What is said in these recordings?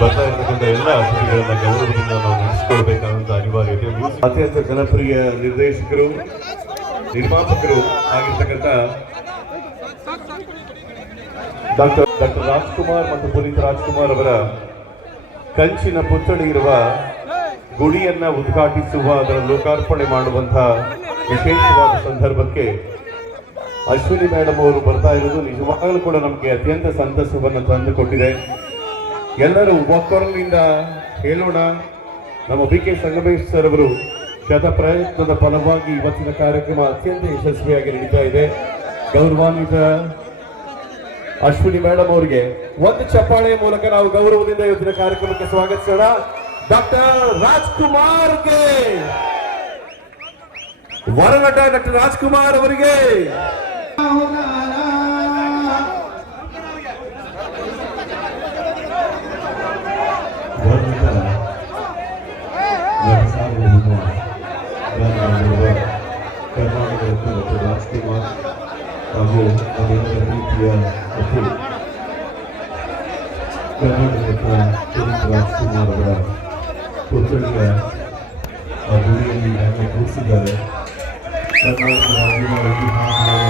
ಬರ್ತಾ ಇರ್ತಕ್ಕಂಥ ಎಲ್ಲ ಅತಿಥಿಗಳನ್ನ ಗೌರವದಿಂದ ನಾವು ನಡೆಸಿಕೊಳ್ಬೇಕಾದಂತ ಅನಿವಾರ್ಯತೆ. ಅತ್ಯಂತ ಜನಪ್ರಿಯ ನಿರ್ದೇಶಕರು, ನಿರ್ಮಾಪಕರು ಆಗಿರ್ತಕ್ಕಂಥ ಡಾಕ್ಟರ್ ಡಾಕ್ಟರ್ ರಾಜ್ಕುಮಾರ್ ಮತ್ತು ಪುನೀತ್ ರಾಜ್ಕುಮಾರ್ ಅವರ ಕಂಚಿನ ಪುತ್ಥಳಿ ಇರುವ ಗುಡಿಯನ್ನ ಉದ್ಘಾಟಿಸುವ ಅದರ ಲೋಕಾರ್ಪಣೆ ಮಾಡುವಂತಹ ವಿಶೇಷವಾದ ಸಂದರ್ಭಕ್ಕೆ ಅಶ್ವಿನಿ ಮೇಡಮ್ ಅವರು ಬರ್ತಾ ಇರೋದು ನಿಜವಾಗಲೂ ಕೂಡ ನಮಗೆ ಅತ್ಯಂತ ಸಂತಸವನ್ನು ತಂದುಕೊಟ್ಟಿದೆ ಎಲ್ಲರೂ ಒಕ್ಕೊರಲಿಂದ ಹೇಳೋಣ. ನಮ್ಮ ಬಿ ಕೆ ಸಂಗಮೇಶ್ ಸರ್ ಅವರು ಶತ ಪ್ರಯತ್ನದ ಫಲವಾಗಿ ಇವತ್ತಿನ ಕಾರ್ಯಕ್ರಮ ಅತ್ಯಂತ ಯಶಸ್ವಿಯಾಗಿ ನಡೀತಾ ಇದೆ. ಗೌರವಾನ್ವಿತ ಅಶ್ವಿನಿ ಮೇಡಮ್ ಅವರಿಗೆ ಒಂದು ಚಪ್ಪಾಳೆಯ ಮೂಲಕ ನಾವು ಗೌರವದಿಂದ ಇವತ್ತಿನ ಕಾರ್ಯಕ್ರಮಕ್ಕೆ ಸ್ವಾಗತಿಸೋಣ. ಡಾಕ್ಟರ್ ರಾಜ್ಕುಮಾರ್ಗೆ ವರನಟ ಡಾಕ್ಟರ್ ರಾಜ್ಕುಮಾರ್ ಅವರಿಗೆ. ಹಾಗೂ ನಮ್ಮೆಲ್ಲರ ಪ್ರೀತಿಯ ಮತ್ತು ಕರ್ನಾಟಕ ರತ್ನ ಪುನೀತ್ ರಾಜ್ಕುಮಾರ್ ಅವರ ಪುತ್ಥಳಿಯ ಆ ಗುಡಿಯಲ್ಲಿ ಯಾಕೆ ಕೂರಿಸಿದ್ದಾರೆ ಕರ್ನಾಟಕ ರಾಜ್ಯದ ಇತಿಹಾಸದ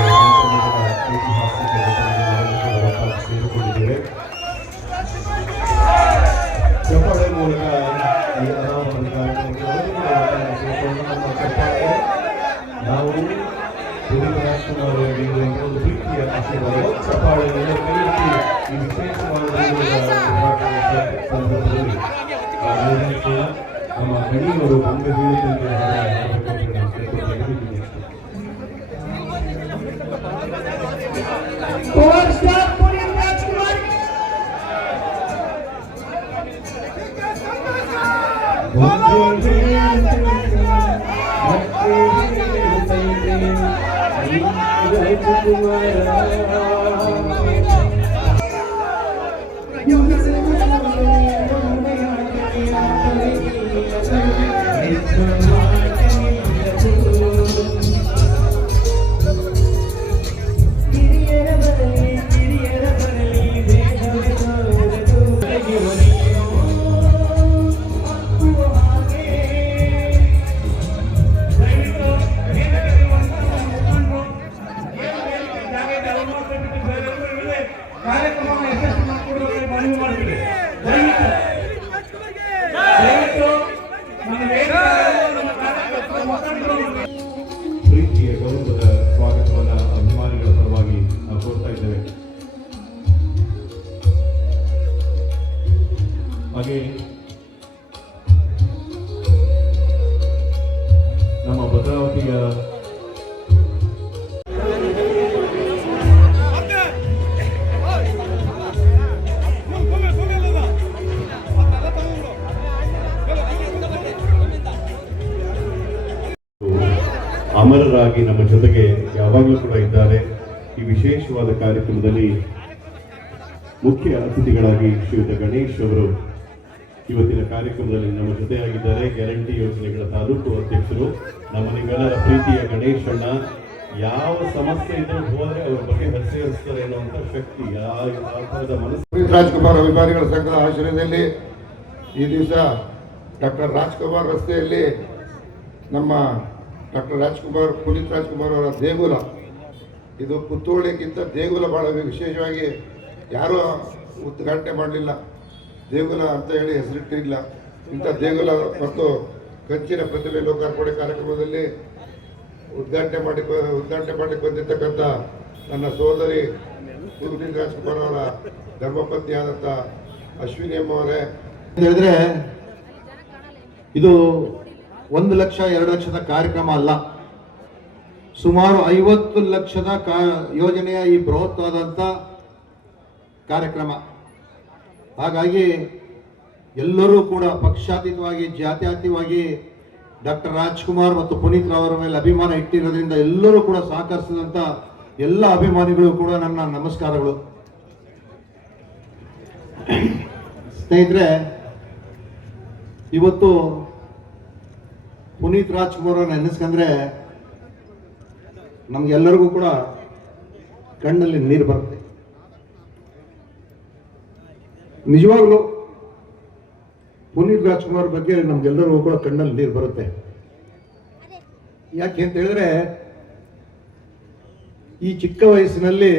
ನೀಡುವಂತಹ ಒಂದು ಪ್ರೀತಿಯ ಆಶೀರ್ವಾದ ಒಂದು ಚಪ್ಪಾಳೆ ಎಲ್ಲರೂ ಕೈ ಎತ್ತಿ ಈ ವಿಶೇಷವಾದ ಉದ್ಘಾಟನೆ ಸಂದರ್ಭದಲ್ಲಿ ಆ ನಿರ್ಣಯಿಸುವ ನಮ್ಮ ಗಣಿಯವರು ಬಂದ ಬೀಳುತ್ತಿದ್ದ ಹಾಗೆ ನಾವು ಕೇಳ್ಕೊಳ್ತಾ ಪವರ್ ಸ್ಟಾರ್ ಪುನೀತ್ ಹಾಗೆ ನಮ್ಮ ಭದ್ರಾವತಿಯ ಅಮರರಾಗಿ ನಮ್ಮ ಜೊತೆಗೆ ಯಾವಾಗಲೂ ಕೂಡ ಇದ್ದಾರೆ. ಈ ವಿಶೇಷವಾದ ಕಾರ್ಯಕ್ರಮದಲ್ಲಿ ಮುಖ್ಯ ಅತಿಥಿಗಳಾಗಿ ಶ್ರೀಯುತ ಗಣೇಶ್ ಅವರು ಇವತ್ತಿನ ಕಾರ್ಯಕ್ರಮದಲ್ಲಿ ನಮ್ಮ ಜೊತೆಯಾಗಿದ್ದಾರೆ ಗ್ಯಾರಂಟಿ ಯೋಜನೆಗಳ ತಾಲೂಕು ಅಧ್ಯಕ್ಷರು, ನಮ್ಮ ನಿಮ್ಮೆಲ್ಲರ ಪ್ರೀತಿಯ ಗಣೇಶಣ್ಣ ಯಾವ ಸಮಸ್ಯೆ ಇದ್ದರೂ ಹೋದರೆ ಅವ್ರ ಬಗ್ಗೆ ಹರಿಸಿರ್ತಾರೆ ಅನ್ನುವಂಥ ಶಕ್ತಿ ಮನಸ್ಸು. ರಾಜ್ಕುಮಾರ್ ಅಭಿಮಾನಿಗಳ ಸಂಘದ ಆಶ್ರಯದಲ್ಲಿ ಈ ದಿವಸ ಡಾಕ್ಟರ್ ರಾಜ್ಕುಮಾರ್ ರಸ್ತೆಯಲ್ಲಿ ನಮ್ಮ ಡಾಕ್ಟರ್ ರಾಜ್ಕುಮಾರ್, ಪುನೀತ್ ರಾಜ್ಕುಮಾರ್ ಅವರ ದೇಗುಲ. ಇದು ಪುತ್ತೋಳಿಗಿಂತ ದೇಗುಲ ಭಾಳ ವಿಶೇಷವಾಗಿ ಯಾರೂ ಉದ್ಘಾಟನೆ ಮಾಡಲಿಲ್ಲ. ದೇಗುಲ ಅಂತ ಹೇಳಿ ಹೆಸರಿಟ್ಟಿಲ್ಲ. ಇಂಥ ದೇಗುಲ ಮತ್ತು ಕಂಚಿನ ಪ್ರತಿಮೆ ಲೋಕಾರ್ಪಣೆ ಕಾರ್ಯಕ್ರಮದಲ್ಲಿ ಉದ್ಘಾಟನೆ ಮಾಡಿ ಉದ್ಘಾಟನೆ ಮಾಡಿ ಬಂದಿರತಕ್ಕಂಥ ನನ್ನ ಸೋದರಿ ಪುನೀತ್ ರಾಜ್ಕುಮಾರ್ ಅವರ ಆದಂಥ ಅಶ್ವಿನಿ ಅಮ್ಮ ಅವರೇ. ಹೇಳಿದ್ರೆ ಇದು ಒಂದು ಲಕ್ಷ, ಎರಡು ಲಕ್ಷದ ಕಾರ್ಯಕ್ರಮ ಅಲ್ಲ. ಸುಮಾರು ಐವತ್ತು ಲಕ್ಷದ ಕಾ ಯೋಜನೆಯ ಈ ಬೃಹತ್ವಾದಂಥ ಕಾರ್ಯಕ್ರಮ. ಹಾಗಾಗಿ ಎಲ್ಲರೂ ಕೂಡ ಪಕ್ಷಾತೀತವಾಗಿ, ಜಾತ್ಯಾತೀತವಾಗಿ ಡಾಕ್ಟರ್ ರಾಜ್ಕುಮಾರ್ ಮತ್ತು ಪುನೀತ್ ಅವರ ಮೇಲೆ ಅಭಿಮಾನ ಇಟ್ಟಿರೋದ್ರಿಂದ ಎಲ್ಲರೂ ಕೂಡ ಸಹಕರಿಸಿದಂಥ ಎಲ್ಲ ಅಭಿಮಾನಿಗಳು ಕೂಡ ನನ್ನ ನಮಸ್ಕಾರಗಳು. ಸ್ನೇಹಿತರೆ, ಇವತ್ತು ಪುನೀತ್ ರಾಜ್ಕುಮಾರ್ ಅವ್ರನ್ನ ನೆನೆಸ್ಕಂದ್ರೆ ನಮ್ಗೆಲ್ಲರಿಗೂ ಕೂಡ ಕಣ್ಣಲ್ಲಿ ನೀರು ಬರುತ್ತೆ. ನಿಜವಾಗ್ಲೂ ಪುನೀತ್ ರಾಜ್ಕುಮಾರ್ ಬಗ್ಗೆ ನಮ್ಗೆಲ್ಲರೂ ಕೂಡ ಕಣ್ಣಲ್ಲಿ ನೀರು ಬರುತ್ತೆ. ಯಾಕೆ ಅಂತ ಹೇಳಿದ್ರೆ, ಈ ಚಿಕ್ಕ ವಯಸ್ಸಿನಲ್ಲಿ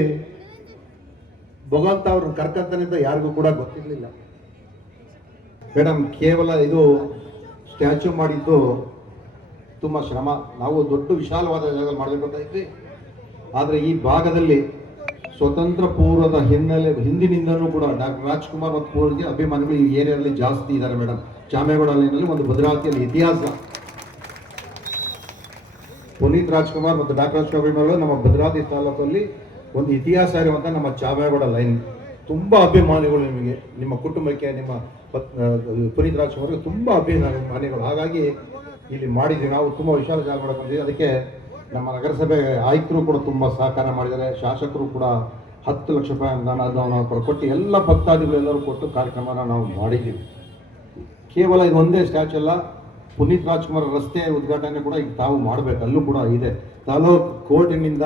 ಭಗವಂತ ಅವ್ರನ್ನ ಕರ್ಕತ್ತನಿಂದ ಯಾರಿಗೂ ಕೂಡ ಗೊತ್ತಿರಲಿಲ್ಲ. ಮೇಡಮ್, ಕೇವಲ ಇದು ಸ್ಟ್ಯಾಚು ಮಾಡಿದ್ದು ತುಂಬ ಶ್ರಮ. ನಾವು ದೊಡ್ಡ ವಿಶಾಲವಾದ ಜಾಗದಲ್ಲಿ ಮಾಡಬೇಕಾಗಿದ್ವಿ ಆದರೆ ಈ ಭಾಗದಲ್ಲಿ ಸ್ವತಂತ್ರ ಪೂರ್ವದ ಹಿನ್ನೆಲೆ ಹಿಂದಿನಿಂದನೂ ಕೂಡ ಡಾಕ್ಟರ್ ರಾಜ್ಕುಮಾರ್ ಮತ್ತು ಪೂರ್ವಗೆ ಅಭಿಮಾನಿಗಳು ಈ ಏರಿಯಾದಲ್ಲಿ ಜಾಸ್ತಿ ಇದ್ದಾರೆ ಮೇಡಮ್. ಚಾಮೇಗೌಡ ಲೈನಲ್ಲಿ ಒಂದು ಭದ್ರಾವತಿಯಲ್ಲಿ ಇತಿಹಾಸ. ಪುನೀತ್ ರಾಜ್ಕುಮಾರ್ ಮತ್ತು ಡಾಕ್ಟರ್ ರಾಜ್ಕುಮಾರ್ ಅಭಿಮಾನಿಗಳು ನಮ್ಮ ಭದ್ರಾವತಿ ತಾಲೂಕಲ್ಲಿ ಒಂದು ಇತಿಹಾಸ ಇರುವಂಥ ನಮ್ಮ ಚಾಮೇಗೌಡ ಲೈನ್. ತುಂಬ ಅಭಿಮಾನಿಗಳು ನಿಮಗೆ, ನಿಮ್ಮ ಕುಟುಂಬಕ್ಕೆ, ನಿಮ್ಮ ಪುನೀತ್ ರಾಜ್ಕುಮಾರ್ಗೆ ತುಂಬ ಅಭಿಮಾನಿಗಳು. ಹಾಗಾಗಿ ಇಲ್ಲಿ ಮಾಡಿದ್ವಿ ನಾವು ತುಂಬ ವಿಶಾಲ ಜಾಗ ಮಾಡಕ್ಕೆ ಅದಕ್ಕೆ ನಮ್ಮ ನಗರಸಭೆ ಆಯುಕ್ತರು ಕೂಡ ತುಂಬ ಸಹಕಾರ ಮಾಡಿದ್ದಾರೆ. ಶಾಸಕರು ಕೂಡ ಹತ್ತು ಲಕ್ಷ ರೂಪಾಯಿ ಅನುದಾನ ಕೊಟ್ಟು ಎಲ್ಲ ಭಕ್ತಾದಿಗಳೆಲ್ಲರೂ ಕೊಟ್ಟು ಕಾರ್ಯಕ್ರಮನ ನಾವು ಮಾಡಿದ್ದೀವಿ. ಕೇವಲ ಇದು ಒಂದೇ ಸ್ಟ್ಯಾಚು ಅಲ್ಲ, ಪುನೀತ್ ರಾಜ್ಕುಮಾರ್ ರಸ್ತೆ ಉದ್ಘಾಟನೆ ಕೂಡ ಈಗ ತಾವು ಮಾಡಬೇಕು, ಅಲ್ಲೂ ಕೂಡ ಇದೆ. Taluk ಕೋರ್ಟಿನಿಂದ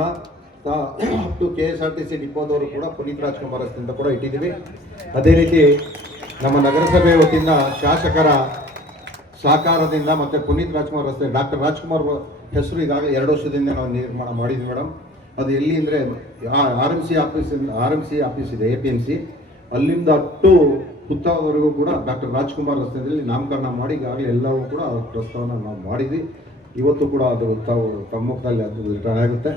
to K S R T C ಡಿಪೋದವರು ಕೂಡ ಪುನೀತ್ ರಾಜ್ಕುಮಾರ್ ರಸ್ತೆಯಿಂದ ಕೂಡ ಇಟ್ಟಿದ್ದೀವಿ. ಅದೇ ರೀತಿ ನಮ್ಮ ನಗರಸಭೆ ವತಿಯಿಂದ ಶಾಸಕರ ಸಹಕಾರದಿಂದ ಮತ್ತು ಪುನೀತ್ ರಾಜ್ಕುಮಾರ್ ರಸ್ತೆ, ಡಾಕ್ಟರ್ ರಾಜ್ಕುಮಾರ್ ಹೆಸರು ಈಗಾಗಲೇ ಎರಡು ವರ್ಷದಿಂದ ನಾವು ನಿರ್ಮಾಣ ಮಾಡಿದ್ವಿ ಮೇಡಮ್. ಅದು ಎಲ್ಲಿ ಅಂದರೆ R M C office R M C office ಇದೆ ಎ ಪಿ ಎಂ ಸಿ ಅಲ್ಲಿಂದ ಅಟ್ಟು ಹುತ್ತಾವರೆಗೂ ಕೂಡ ಡಾಕ್ಟರ್ ರಾಜ್ಕುಮಾರ್ ರಸ್ತೆಯಲ್ಲಿ ನಾಮಕರಣ ಮಾಡಿ ಈಗಾಗಲೇ ಎಲ್ಲವೂ ಕೂಡ ಆ ಪ್ರಸ್ತಾವನ ನಾವು ಮಾಡಿದ್ವಿ. ಇವತ್ತು ಕೂಡ ಅದು ತಾವು ತಮ್ಮಲ್ಲಿ ಅದು ರಿಟರ್ನ್ ಆಗುತ್ತೆ.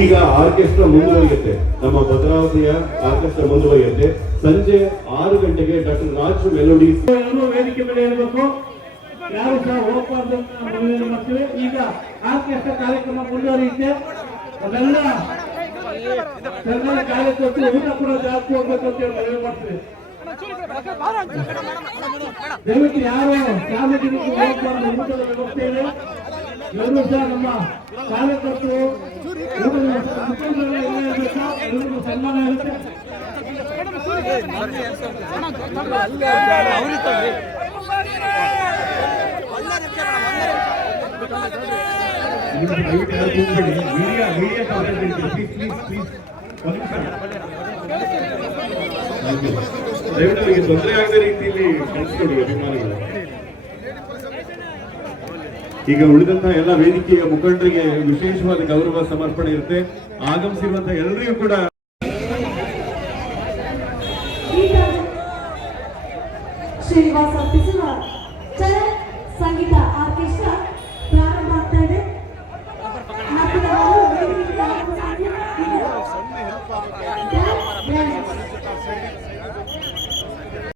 ಈಗ ಆರ್ಕೆಸ್ಟ್ರಾ ಮುಂದುವರಿಯುತ್ತೆ. ನಮ್ಮ ಭದ್ರಾವತಿಯ ಆರ್ಕೆಸ್ಟ್ರಾ ಮುಂದುವರಿಯುತ್ತೆ. ಸಂಜೆ ಆರು ಗಂಟೆಗೆ ಡಾಕ್ಟರ್ ರಾಜ್ ಮೆಲೋಡಿ ವೇದಿಕೆ ಮೇಲೆ ಇರಬೇಕು. ಯಾರು ಸಹ ಹೋಗಬಾರ್ದು ಮನವಿಯನ್ನು ಮಾಡ್ತೀವಿ. ಈಗ ಆರ್ಕೆಸ್ಟ್ರಾ ಕಾರ್ಯಕ್ರಮ ಮುಂದುವರಿಯುತ್ತೆ. ಅದೆಲ್ಲ ಚೆನ್ನಾಗಿ ಕಾರ್ಯಕರ್ತರು ಊಟ ಕೂಡ ಜಾಸ್ತಿ ಹೋಗ್ಬೇಕು ಅಂತ ಹೇಳಿ ಮನವಿ ಮಾಡ್ತೀವಿ. ದಯವಿಟ್ಟು ಯಾರು ಸಾರ್ವಜನಿಕರು ಹೋಗಬಾರ್ದು ಊಟದ ವ್ಯವಸ್ಥೆ ಇದೆ. ಎಲ್ಲರೂ ಸಹ ನಮ್ಮ ಕಾರ್ಯಕರ್ತರು ಸನ್ಮಾನ ಇರುತ್ತೆ ದಯವಿಟ್ಟು ಅವರಿಗೆ ತೊಂದರೆ ಆಗದ ರೀತಿಯಲ್ಲಿ ಕಳಿಸ್ಕೊಡಿ ಅಭಿಮಾನಿಗಳು ಈಗ ಉಳಿದಂತಹ ಎಲ್ಲ ವೇದಿಕೆಯ ಮುಖಂಡರಿಗೆ ವಿಶೇಷವಾದ ಗೌರವ ಸಮರ್ಪಣೆ ಇರುತ್ತೆ. ಆಗಮಿಸಿರುವಂತಹ ಎಲ್ಲರಿಗೂ ಕೂಡ ಶ್ರೀನಿವಾಸ ಸಂಗೀತ